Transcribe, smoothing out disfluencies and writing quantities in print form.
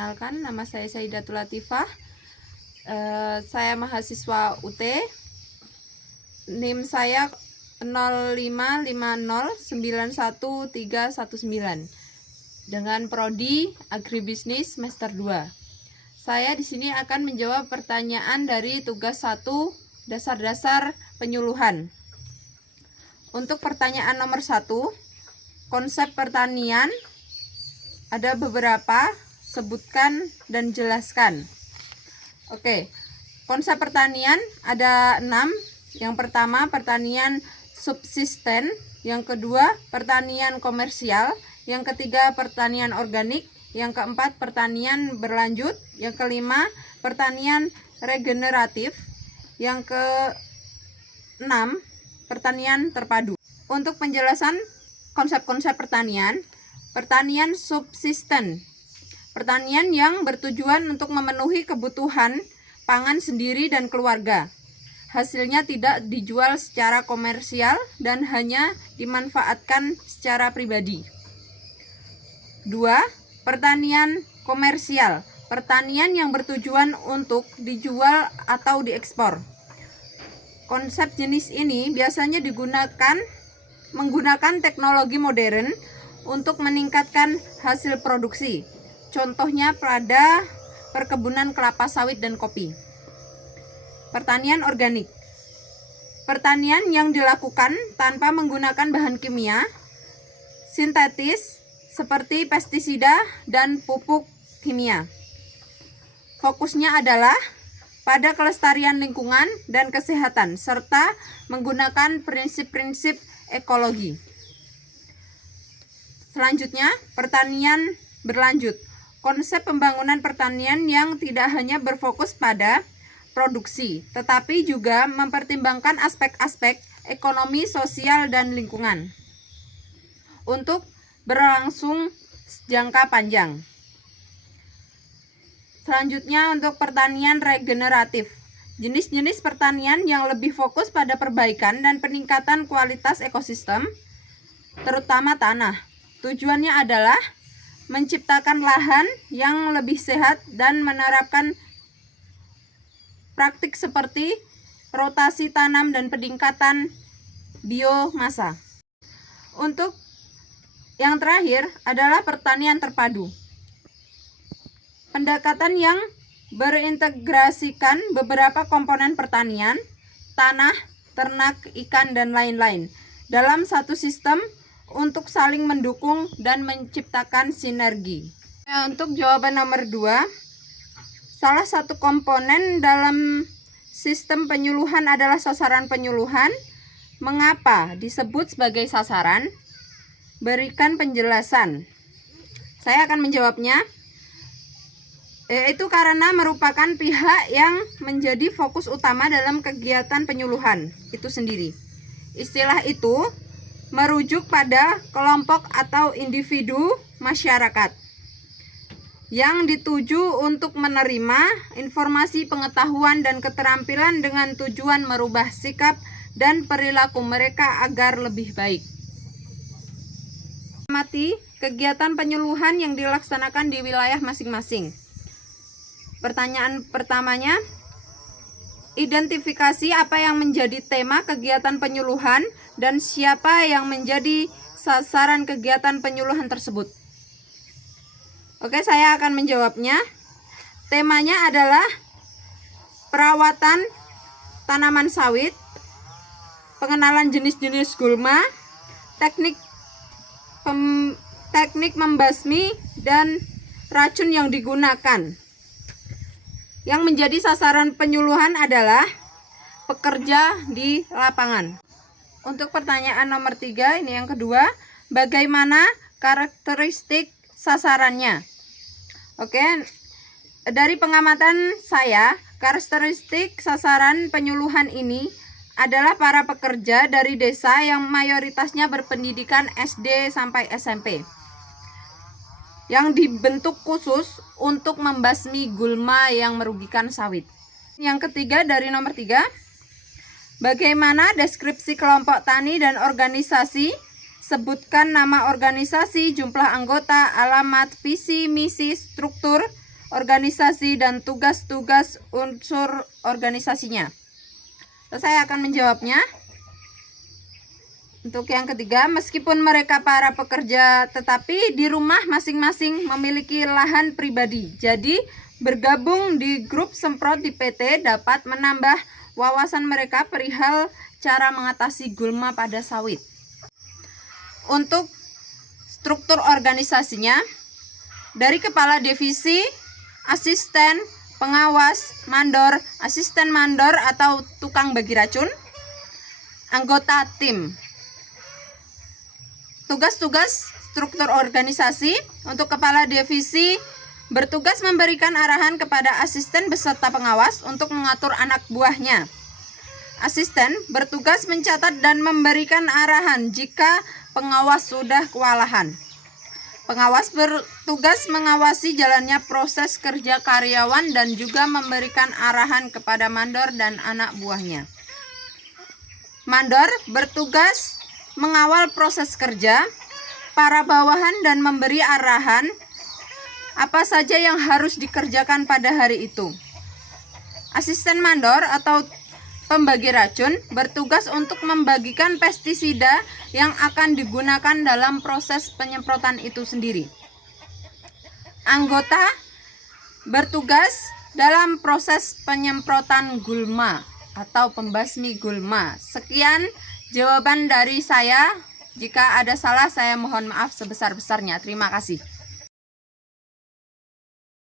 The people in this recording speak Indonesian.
Perkenalkan, nama saya Saidatul Latifah. Saya mahasiswa UT. NIM saya 055091319 dengan prodi Agribisnis semester 2. Saya di sini akan menjawab pertanyaan dari tugas 1 dasar-dasar penyuluhan. Untuk pertanyaan nomor 1, konsep pertanian ada beberapa, sebutkan dan jelaskan. Oke, konsep pertanian ada 6. Yang pertama, pertanian subsisten. Yang kedua, pertanian komersial. Yang ketiga, pertanian organik. Yang keempat, pertanian berlanjut. Yang kelima, pertanian regeneratif. Yang keenam, pertanian terpadu. Untuk penjelasan konsep-konsep pertanian, pertanian subsisten. Pertanian yang bertujuan untuk memenuhi kebutuhan pangan sendiri dan keluarga. Hasilnya tidak dijual secara komersial dan hanya dimanfaatkan secara pribadi. 2. Pertanian komersial. Pertanian yang bertujuan untuk dijual atau diekspor. Konsep jenis ini biasanya menggunakan teknologi modern untuk meningkatkan hasil produksi. Contohnya pada perkebunan kelapa sawit dan kopi. Pertanian organik. Pertanian yang dilakukan tanpa menggunakan bahan kimia sintetis seperti pestisida dan pupuk kimia. Fokusnya adalah pada kelestarian lingkungan dan kesehatan serta menggunakan prinsip-prinsip ekologi. Selanjutnya, pertanian berlanjut. Konsep pembangunan pertanian yang tidak hanya berfokus pada produksi, tetapi juga mempertimbangkan aspek-aspek ekonomi, sosial, dan lingkungan untuk berlangsung jangka panjang. Selanjutnya, untuk pertanian regeneratif. Jenis-jenis pertanian yang lebih fokus pada perbaikan dan peningkatan kualitas ekosistem, terutama tanah. Tujuannya adalah menciptakan lahan yang lebih sehat dan menerapkan praktik seperti rotasi tanam dan peningkatan biomasa. Untuk yang terakhir adalah pertanian terpadu. Pendekatan yang berintegrasikan beberapa komponen pertanian, tanah, ternak, ikan, dan lain-lain dalam satu sistem untuk saling mendukung dan menciptakan sinergi. Untuk jawaban nomor 2, salah satu komponen dalam sistem penyuluhan adalah sasaran penyuluhan. Mengapa disebut sebagai sasaran? Berikan penjelasan. Saya akan menjawabnya. Itu karena merupakan pihak yang menjadi fokus utama dalam kegiatan penyuluhan itu sendiri. Istilah itu merujuk pada kelompok atau individu masyarakat yang dituju untuk menerima informasi, pengetahuan, dan keterampilan dengan tujuan merubah sikap dan perilaku mereka agar lebih baik. Amati kegiatan penyuluhan yang dilaksanakan di wilayah masing-masing. Pertanyaan pertamanya, identifikasi apa yang menjadi tema kegiatan penyuluhan dan siapa yang menjadi sasaran kegiatan penyuluhan tersebut. Oke, saya akan menjawabnya. Temanya adalah perawatan tanaman sawit, pengenalan jenis-jenis gulma, teknik membasmi, dan racun yang digunakan. Yang menjadi sasaran penyuluhan adalah pekerja di lapangan. Untuk pertanyaan nomor 3, ini yang kedua, bagaimana karakteristik sasarannya? Oke, dari pengamatan saya, karakteristik sasaran penyuluhan ini adalah para pekerja dari desa yang mayoritasnya berpendidikan SD sampai SMP, yang dibentuk khusus untuk membasmi gulma yang merugikan sawit. Yang ketiga, dari nomor 3, bagaimana deskripsi kelompok tani dan organisasi? Sebutkan nama organisasi, jumlah anggota, alamat, visi, misi, struktur, organisasi dan tugas-tugas unsur organisasinya. Saya akan menjawabnya. Untuk yang ketiga, meskipun mereka para pekerja, tetapi di rumah masing-masing memiliki lahan pribadi. Jadi, bergabung di grup semprot di PT dapat menambah wawasan mereka perihal cara mengatasi gulma pada sawit. Untuk struktur organisasinya, dari kepala divisi, asisten, pengawas, mandor, asisten mandor atau tukang bagi racun, anggota tim. Tugas-tugas struktur organisasi untuk kepala divisi bertugas memberikan arahan kepada asisten beserta pengawas untuk mengatur anak buahnya. Asisten bertugas mencatat dan memberikan arahan jika pengawas sudah kewalahan. Pengawas bertugas mengawasi jalannya proses kerja karyawan dan juga memberikan arahan kepada mandor dan anak buahnya. Mandor bertugas mengawal proses kerja para bawahan dan memberi arahan apa saja yang harus dikerjakan pada hari itu. Asisten mandor atau pembagi racun bertugas untuk membagikan pestisida yang akan digunakan dalam proses penyemprotan itu sendiri. Anggota bertugas dalam proses penyemprotan gulma atau pembasmi gulma. Sekian jawaban dari saya. Jika ada salah, saya mohon maaf sebesar-besarnya. Terima kasih.